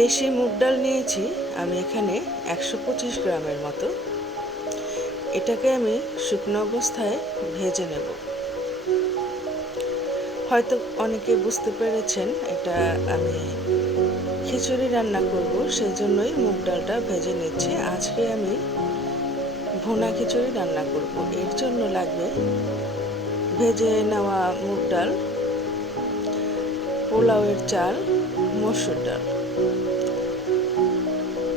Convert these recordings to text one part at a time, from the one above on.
দেশি মুগ ডাল নিয়েছি আমি এখানে 125 গ্রামের মতো। এটাকে আমি শুকনো অবস্থায় ভেজে নেব। হয়তো অনেকে বুঝতে পেরেছেন এটা আমি খিচুড়ি রান্না করব, সেই জন্যই মুগ ডালটা ভেজে নিচ্ছি। আজকে আমি ভুনা খিচুড়ি রান্না করব। এর জন্য লাগবে ভেজে নেওয়া মুগ ডাল, পোলাওয়ের চাল, মসুর ডাল।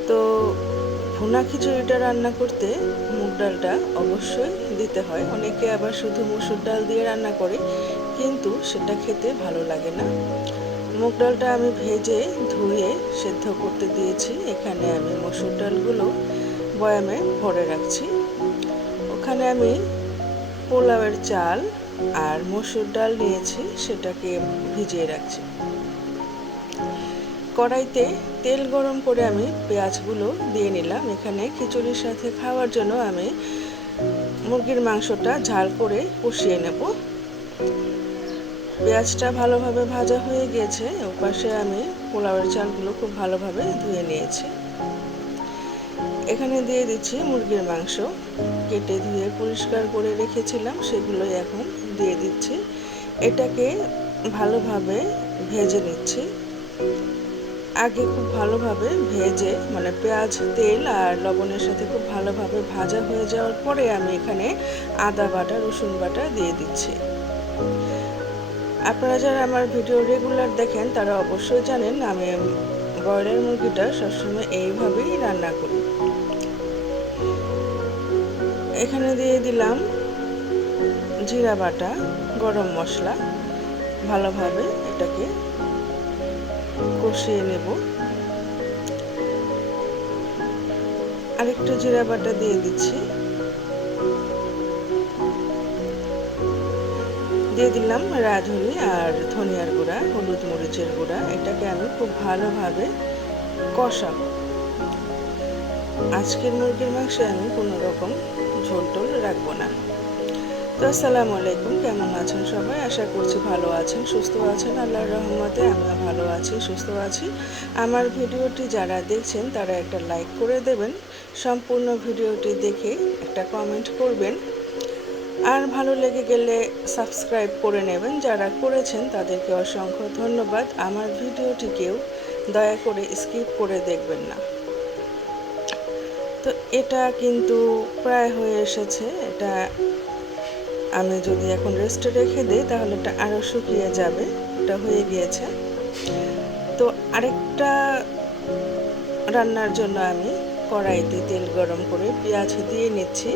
তো ভুনা খিচুড়িটা রান্না করতে মুগ ডালটা অবশ্যই দিতে হয়। অনেকে আবার শুধু মসুর ডাল দিয়ে রান্না করে, কিন্তু সেটা খেতে ভালো লাগে না। মুগ ডালটা আমি ভেজে ধুয়ে সেদ্ধ করতে দিয়েছি। এখানে আমি মসুর ডালগুলো বয়ামে ভরে রাখছি। ওখানে আমি পোলাওয়ের চাল আর মসুর ডাল নিয়েছি, সেটাকে ভিজিয়ে রাখছি। কড়াইতে তেল গরম করে আমি পেঁয়াজগুলো দিয়ে নিলাম। এখানে খিচুড়ির সাথে খাওয়ার জন্য আমি মুরগির মাংসটা ঝাল করে কষিয়ে নেব। পেঁয়াজটা ভালোভাবে ভাজা হয়ে গিয়েছে। ওপাশে আমি পোলাওয়ের চালগুলো খুব ভালোভাবে ধুয়ে নিয়েছি। এখানে দিয়ে দিচ্ছি মুরগির মাংস, কেটে ধুয়ে পরিষ্কার করে রেখেছিলাম, সেগুলোই এখন দিয়ে দিচ্ছি। এটাকে ভালোভাবে ভেজে নিচ্ছি। আগে খুব ভালোভাবে ভেজে, মানে পেঁয়াজ, তেল আর লবণের সাথে খুব ভালোভাবে ভাজা হয়ে যাওয়ার পরে আমি এখানে আদা বাটা, রসুন বাটা দিয়ে দিচ্ছি। আপনারা যারা আমার ভিডিও রেগুলার দেখেন তারা অবশ্যই জানেন আমি ব্রয়লার মুরগিটা সবসময় এইভাবেই রান্না করি। এখানে দিয়ে দিলাম জিরা বাটা, গরম মশলা। ভালোভাবে এটাকে কষিয়ে নেব। আরেকটু জিরা বাটা দিয়ে দিচ্ছি। দিয়ে দিলাম রাঁধুনি আর ধনিয়ার গুঁড়া, হলুদ মরিচের গুঁড়া। এটাকে আমি খুব ভালোভাবে কষাবো। আজকের মুরগির মাংসে আমি কোনো রকম ঝোল টোল রাখবো না। তো আসসালামু আলাইকুম, কেমন আছেন সবাই? আশা করছি ভালো আছেন, সুস্থ আছেন। আল্লাহর রহমতে আমিও ভালো আছি, সুস্থ আছি। আমার ভিডিওটি যারা দেখছেন তারা একটা লাইক করে দেবেন, সম্পূর্ণ ভিডিওটি দেখে একটা কমেন্ট করবেন, আর ভালো লেগে গেলে সাবস্ক্রাইব করে নেবেন। যারা করেছেন তাদেরকে অসংখ্য ধন্যবাদ। আমার ভিডিওটিকেও দয়া করে স্কিপ করে দেখবেন না। তো এটা কিন্তু প্রায় হয়ে এসেছে। এটা আমি যদি এখন রেস্টে রেখে দিই তাহলে এটা আরও শুকিয়ে যাবে। এটা হয়ে গিয়েছে। তো আরেকটা রান্নার জন্য আমি কড়াইতে তেল গরম করে পেঁয়াজ দিয়ে নিচ্ছি।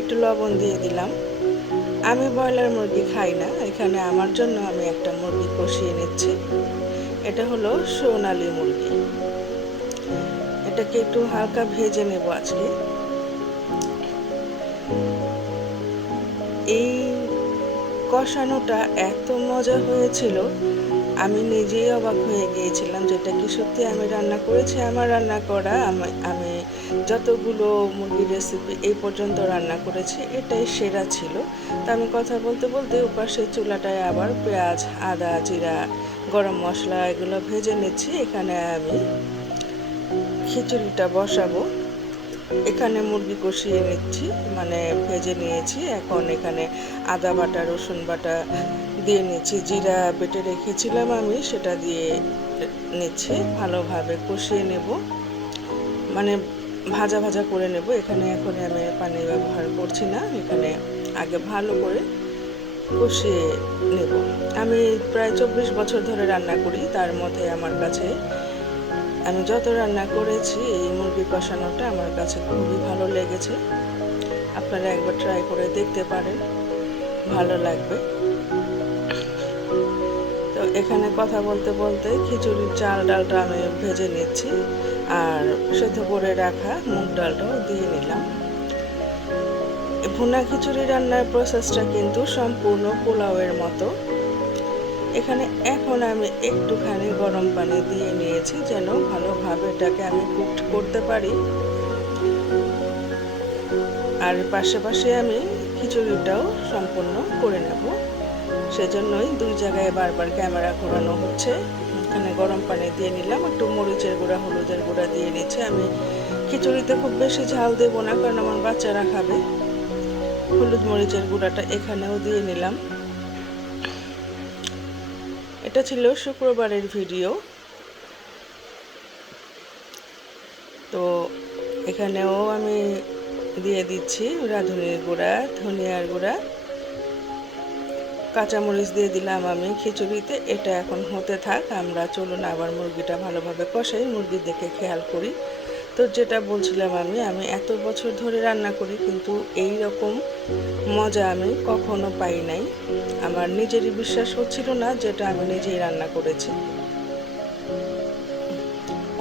একটু লবণ দিয়ে দিলাম। আমি ব্রয়লার মুরগি খাই না, এখানে আমার জন্য আমি একটা মুরগি কষিয়ে নিচ্ছি। এটা হলো সোনালী মুরগি। এটাকে একটু হালকা ভেজে নেব আজকে। এই কষানোটা এত মজা হয়েছিল, আমি নিজেই অবাক হয়ে গিয়েছিলাম যেটা কি সত্যি আমি রান্না করেছি। আমার রান্না করা আমি যতগুলো মুরগির রেসিপি এই পর্যন্ত রান্না করেছি, এটাই সেরা ছিল। তা আমি কথা বলতে বলতে ওপাশে চুলাটায় আবার পেঁয়াজ, আদা, জিরা, গরম মশলা এগুলো ভেজে নিচ্ছি। এখানে আমি খিচুড়িটা বসাবো। এখানে মুরগি কষিয়ে নিচ্ছি, মানে ভেজে নিয়েছি। এখন এখানে আদা বাটা, রসুন বাটা দিয়ে নিচ্ছি। জিরা বেটে রেখেছিলাম আমি, সেটা দিয়ে নিচ্ছি। ভালোভাবে কষিয়ে নেব, মানে ভাজা ভাজা করে নেব। এখানে এখন আমি পানি ব্যবহার করছি না, এখানে আগে ভালো করে কষিয়ে নেব। আমি প্রায় 24 বছর ধরে রান্না করি, তার মধ্যে আমার কাছে আমি যত রান্না করেছি এই মুরগি কষানোটা আমার কাছে খুবই ভালো লেগেছে। আপনারা একবার ট্রাই করে দেখতে পারেন, ভালো লাগবে। তো এখানে কথা বলতে বলতে খিচুড়ির চাল ডালটা আমি ভেজে নিচ্ছি, আর সেদ্ধ করে রাখা মুগ ডালটাও দিয়ে নিলাম। ভুনা খিচুড়ি রান্নার প্রসেসটা কিন্তু সম্পূর্ণ পোলাওয়ের মতো। এখানে এখন আমি একটুখানি গরম পানি দিয়ে নিয়েছি যেন ভালোভাবে এটাকে আমি কুকড করতে পারি। আর পাশাপাশি আমি খিচুড়িটাও সম্পূর্ণ করে নেব, সেজন্যই দুই জায়গায় বারবার ক্যামেরা ঘোরানো হচ্ছে। এখানে গরম পানি দিয়ে নিলাম, একটু মরিচের গুঁড়া হলুদের গুঁড়া দিয়ে নিচ্ছি। আমি খিচুড়িতে খুব বেশি ঝাল দেবো না, কারণ আমার বাচ্চারা খাবে। হলুদ মরিচের গুঁড়াটা এখানেও দিয়ে নিলাম। এটা ছিল শুক্রবারের ভিডিও। তো এখানেও আমি দিয়ে দিচ্ছি রাঁধুনির গুঁড়া, ধনিয়ার গুঁড়া, কাঁচামরিচ দিয়ে দিলাম আমি খিচুড়িতে। এটা এখন হতে থাক, আমরা চলুন আবার মুরগিটা ভালোভাবে কষাই, মুরগির দিকে খেয়াল করি। তো যেটা বলছিলাম, আমি এত বছর ধরে রান্না করি, কিন্তু এই রকম মজা আমি কখনো পাই নাই। আমার নিজেরই বিশ্বাস হচ্ছিল না যেটা আমি নিজেই রান্না করেছি।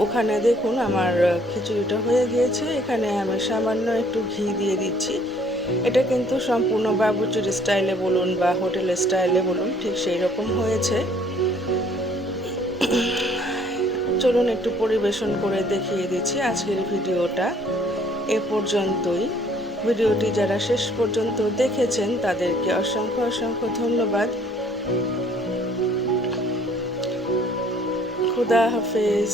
ওখানে দেখুন আমার খিচুড়িটা হয়ে গিয়েছে। এখানে আমি সামান্য একটু ঘি দিয়ে দিচ্ছি। এটা কিন্তু সম্পূর্ণ বাবুর্চির স্টাইলে বলুন বা হোটেলের স্টাইলে বলুন, ঠিক সেই রকম হয়েছে। চলুন একটু পরিবেশন করে দেখিয়ে দিচ্ছি। আজকের ভিডিওটা এ পর্যন্তই। ভিডিওটি যারা শেষ পর্যন্ত দেখেছেন তাদেরকে অসংখ্য অসংখ্য ধন্যবাদ। খুদা হাফেজ।